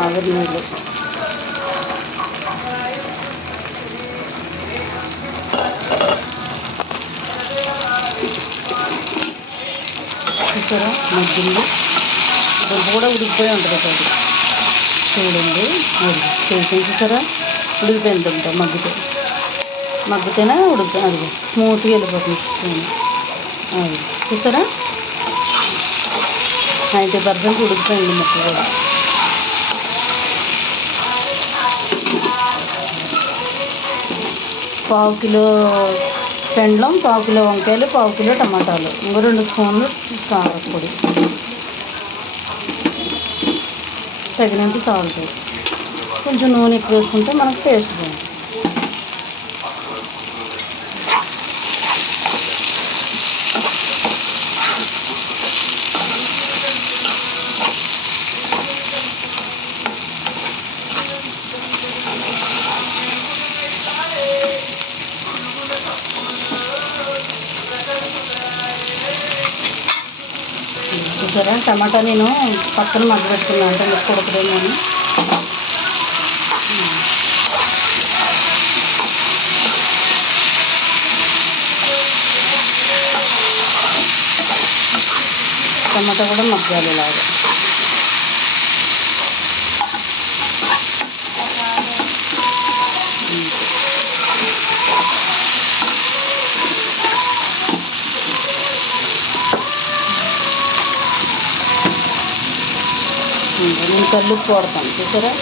ఆవిరి నీళ్ళు చూసారా? మగ్గింది బొబ్బు కూడా ఉడికిపోయి ఉంటుంది అది చూడండి. అది చేసి చూసారా? ఉడికిపోయింది ఉంటుంది మగ్గితే. మగ్గితేనే ఉడికిపోయి అది స్మూత్గా వెళ్ళిపోతుంది. అది చూసారా? నైంటీ పర్సెంట్ ఉడికిపోయింది మొక్క కూడా పావు కిలో పెండ్లం పావు కిలో వంకాయలు పావు కిలో టమాటాలు. ఇంకో రెండు స్పూన్లు కారపొడి. తగినంత సాల్ట్. కొంచెం నూనె ఎక్కువ వేసుకుంటే మనకు టేస్ట్ బాగుంటుంది. చూసారా? టమాటా నేను పక్కన మగ్గబెట్టుకున్నాను అంటే ముక్క ఉడకదేమో టమాటా కూడా మగ్గాలి ఇలాగా. నేను కళ్ళు పోడతాను చూసారా?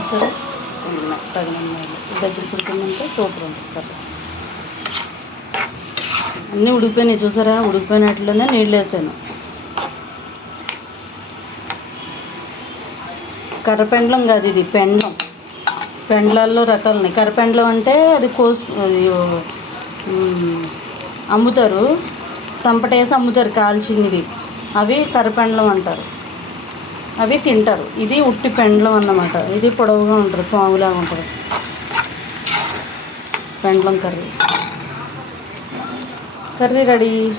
చూసారా మెత్తగా నమ్మాలి దగ్గర పుడుతుందంటే సూపర్ ఉంటుంది కర్రీ. అన్నీ ఉడికిపోయినాయి చూసారా? ఉడికిపోయినట్లోనే నీళ్ళు వేసాను. కర్రపెండలం కాదు ఇది పెండలం. పెండ్లాల్లో రకాలు ఉన్నాయి. కర్రపెండలం అంటే అది కోసు అమ్ముతారు. తంపటేసి అమ్ముతారు కాల్చినవి. అవి కర్రపెండలం అంటారు. అవి తింటారు. ఇది ఉట్టి పెండ్లం అన్నమాట. ఇది పొడవుగా ఉంటుంది పాములాగా ఉంటుంది. పెండ్లం కర్రీ. Curry ready?